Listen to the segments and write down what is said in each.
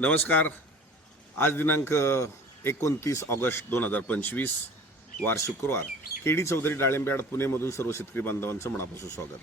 नमस्कार. आज दिनांक 29 ऑगस्ट 2025 वार शुक्रवार. केडी चौधरी डाळिंबयार्ड पुणेमधून सर्व शेतकरी बांधवांचं मनापासून स्वागत.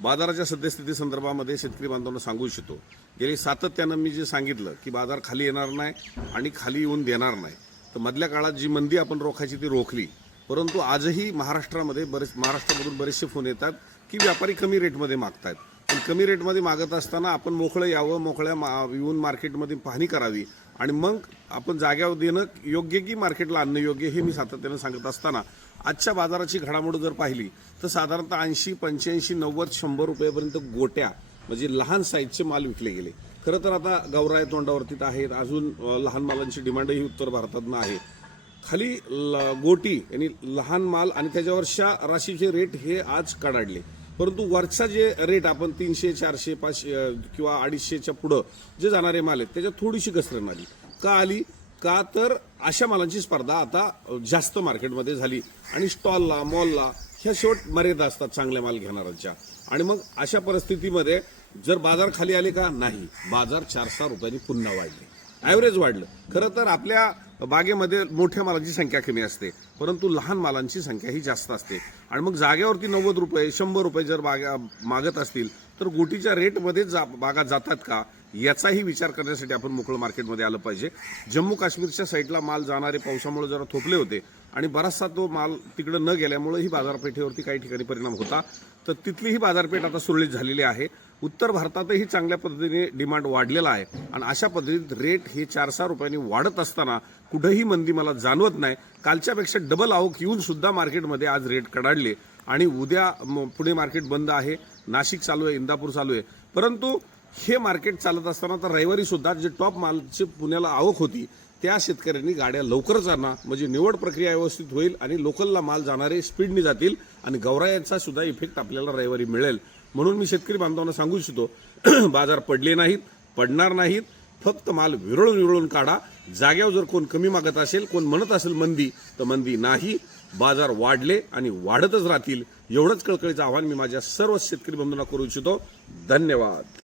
बाजाराच्या सद्यस्थिती संदर्भामध्ये शेतकरी बांधवांना सांगू इच्छितो, गेली सातत्यानं मी जे सांगितलं की बाजार खाली येणार नाही आणि खाली येऊन देणार नाही, तर मधल्या काळात जी मंदी आपण रोखायची ती रोखली. परंतु आजही महाराष्ट्रामधून बरेचसे फोन येतात की व्यापारी कमी रेटमध्ये मागतात. पण कमी रेटमध्ये मागत असताना आपण मोकळं यावं, येऊन मार्केटमध्ये पाहणी करावी आणि मग आपण जाग्यावर देणं योग्य की मार्केटला आणणं योग्य, हे मी सातत्यानं सांगत असताना आजच्या बाजाराची घडामोड जर पाहिली तर साधारणतः 80, 85, 90, 100 रुपयापर्यंत गोट्या म्हणजे लहान साईजचे माल विकले गेले. खरं तर आता गौराय तोंडावरती आहेत, अजून लहान मालांची डिमांडही उत्तर भारतातनं आहे. खाली गोटी आणि लहान माल आणि त्याच्यावरच्या राशीचे रेट हे आज कडाडले. परंतु वरचा जे रेट आपण 300, 400, 500 किंवा 250च्या पुढं जे जाणारे माल आहेत त्याच्यात थोडीशी घसरण आली. का आली? का तर अशा मालांची स्पर्धा आता जास्त मार्केटमध्ये झाली आणि स्टॉलला, मॉलला ह्या शेवट मर्यादा असतात चांगल्या माल घेणाऱ्यांच्या. आणि मग अशा परिस्थितीमध्ये जर बाजार खाली आले का? नाही, बाजार 400 रुपयांनी पुन्हा वाढले, ॲव्हरेज वाढलं. खरं तर आपल्या बागेमध्ये मोठ्या मालांची संख्या कमी असते, परंतु लहान मालांची संख्या ही जास्त असते. आणि मग जागेवरती 90 रुपये, 100 रुपये जर बागा मागत असतील तर गोटीच्या रेटमध्ये बागा जातात का, याचाही विचार करण्यासाठी आपण मोकळं मार्केटमध्ये आलं पाहिजे. जम्मू काश्मीरच्या साईडला माल जाणारे पावसामुळे जरा थोपले होते आणि बराचसा तो माल तिकडे न गेल्यामुळे ही बाजारपेठेवरती काही ठिकाणी परिणाम होता. तर तिथली ही बाजारपेठ आता सुरळीत झालेली आहे. उत्तर भारतातही चांगल्या पद्धतीने डिमांड वाढलेला आहे आणि अशा पद्धतीत रेट हे 400 रुपयांनी वाढत असताना कुठेही मंदी मला जाणवत नाही. कालच्यापेक्षा डबल आवक येऊन सुद्धा मार्केटमध्ये आज रेट कडाडले आणि उद्या पुणे मार्केट बंद आहे, नाशिक चालू आहे, इंदापूर चालू आहे. परंतु हे मार्केट चालत असताना तर रविवारी सुद्धा जे टॉप मालची पुण्याला आवक होती त्या शेतकऱ्यांनी गाड्या लवकरच आणा, म्हणजे निवड प्रक्रिया व्यवस्थित होईल आणि लोकलला माल जाणारे स्पीडने जातील आणि गौरायांचा सुद्धा इफेक्ट आपल्याला रविवारी मिळेल. म्हणून मी शेतकरी बांधवांना सांगू इच्छितो, बाजार पडले नाहीत, पडणार नाहीत. फक्त माल विरळून काढा. जाग्यावर जर कोण कमी मागत असेल, कोण म्हणत असेल मंदी, तर मंदी नाही, बाजार वाढले आणि वाढतच राहतील. एवढंच कळकळीचं आव्हान मी माझ्या सर्व शेतकरी बंधूंना करू इच्छितो. धन्यवाद.